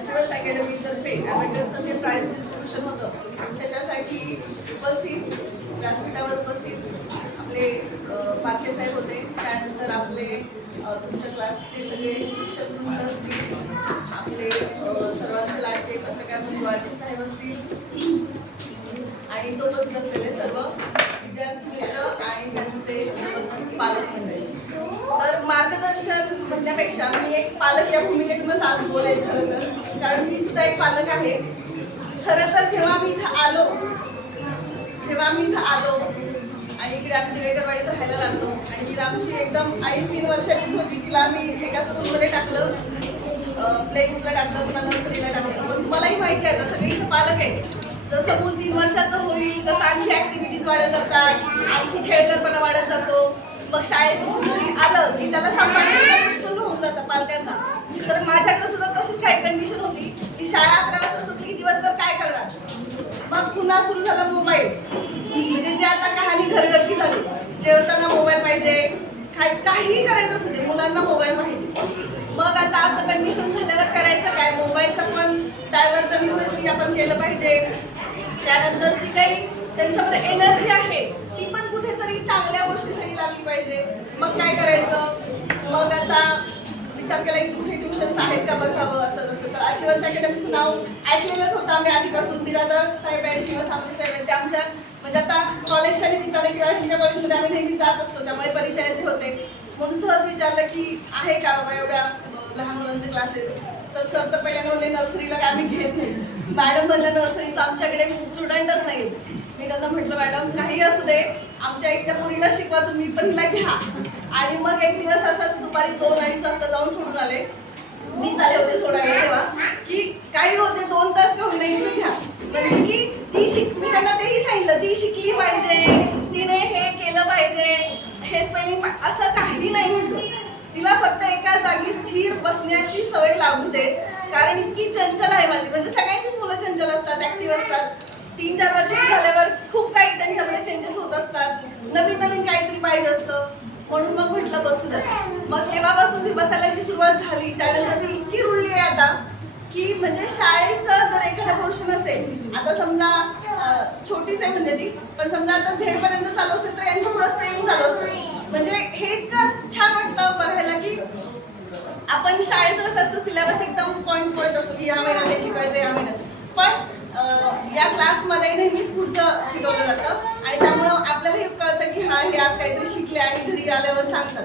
Achievers अकॅडमीतर्फे अबॅकसचं जे price distribution होतं. त्याच्यासाठी उपस्थित व्यासपीठावर उपस्थित आपले अ, पारखे साहेब होते. त्यानंतर आपले तुमच्या क्लासचे सगळे शिक्षक वृंद असतील आपले सर्वांचे लाडके पत्रकार बंधू आळशी साहेब असतील आणि तो बसत असलेले सर्व विद्यार्थी मित्र आणि त्यांचे सर्वजण पालक मंडळी. मार्गदर्शन म्हणण्यापेक्षा मी एक पालक या भूमिकेतूनच आज बोलेल खरं तर. कारण मी सुद्धा एक पालक आहे. खरं तर जेव्हा मी इथं आलो जेव्हा मी इथं आलो आणि इकडे आम्ही दिवेकरवाडीत राहायला लागलो आणि ती आमची एकदम अडीच तीन वर्षाचीच होती तिला आम्ही एका स्कूलमध्ये टाकलं प्ले ग्रुपला टाकलं पुन्हा नर्सरीला टाकलं. पण तुम्हालाही माहिती आहे आता काही इथं पालक आहे जसं मूल तीन वर्षाचं होईल तसं आणखी ऍक्टिव्हिटीज वाढत जातात आणखी खेळकरपणा वाढत जातो. मग शाळेतून आलं की त्याला सांभाळणं होऊन जातं पालकांना. तर माझ्याकडे सुद्धा तशीच काही कंडिशन होती. की शाळा अकरा वाजता सुटली की दिवसभर काय करणार? मग पुन्हा सुरू झाला मोबाईल म्हणजे जे आता कहाणी घरगरती झाली. जेवताना मोबाईल पाहिजे. काही काहीही करायचं असू दे. मुलांना मोबाईल पाहिजे. मग आता असं कंडिशन झाल्यावर करायचं काय? मोबाईलचं पण डायव्हर्जन कुठेतरी आपण केलं पाहिजे. त्यानंतरची काही त्यांच्यामध्ये एनर्जी आहे. ती पण कुठेतरी चांगल्या गोष्टीसाठी लागली पाहिजे. मग काय करायचं? मग आता विचार केला की कुठे ट्युशन्स आहेत का बघावं असं तसं. तर आजीवर्स अकॅडमीचं नाव ऐकलेलंच होतं आम्ही आधीपासून. बिरादर साहेब आहेत किंवा सामने साहेब आहेत ते आमच्या. म्हणजे आता कॉलेजच्या निमित्ताने किंवा त्यांच्या कॉलेजमध्ये आम्ही नेहमी जात असतो. त्यामुळे परिचयाचे होते. म्हणून सहज विचारलं की आहे का बाबा एवढ्या लहान मुलांचे क्लासेस तर सर तर पहिल्यांदा म्हणले नर्सरीला काय आम्ही घेत नाही. मॅडम म्हणलं नर्सरीचं आमच्याकडे स्टुडंटच नाही. मी त्यांना म्हटलं मॅडम काही असू दे. आमच्या एकट्या मुलीला शिकवा तुम्ही पण हिला घ्या. आणि मग एक दिवस असंच दुपारी दोन अडीच वाजता जाऊन सोडून आले. मीच आले होते सोडायला तेव्हा. की काही होते दोन तास का होईना हिचं घ्या. म्हणजे की ती शिक मी त्यांना तेही सांगितलं ती शिकली पाहिजे तिने हे केलं पाहिजे हे स्पेलिंग असं काही नाही म्हणतो तिला फक्त एका जागी स्थिर बसण्याची सवय लागू दे कारण इतकी चंचल आहे माझी. म्हणजे सगळ्यांचीच मुलं चंचल असतात ऍक्टिव्ह असतात. तीन चार वर्ष झाल्यावर खूप काही त्यांच्यामध्ये चेंजेस होत असतात. नवीन नवीन काहीतरी पाहिजे असतं. म्हणून मग म्हटलं बसू द्या. मग तेव्हापासून ती बसायला जी सुरुवात झाली त्यानंतर ती इतकी रुळली आहे आता की म्हणजे शाळेचं जर एखादा पोर्शन असेल आता समजा छोटीच आहे म्हणजे ती पण समजा आता झेड पर्यंत चालू असेल तर यांच्या पुढं स्टेम चालू असतं. म्हणजे हे इतकं छान वाटतं बघायला की आपण शाळेचं कसं असतं सिलेबस एकदम पॉईंट पॉईंट असतो की ह्या महिन्यात हे शिकायचं ह्या महिन्यात. पण या क्लासमध्ये नेहमीच पुढचं शिकवलं जातं. आणि त्यामुळं आपल्याला हे कळतं की हा हे आज काहीतरी शिकले आणि घरी आल्यावर सांगतात.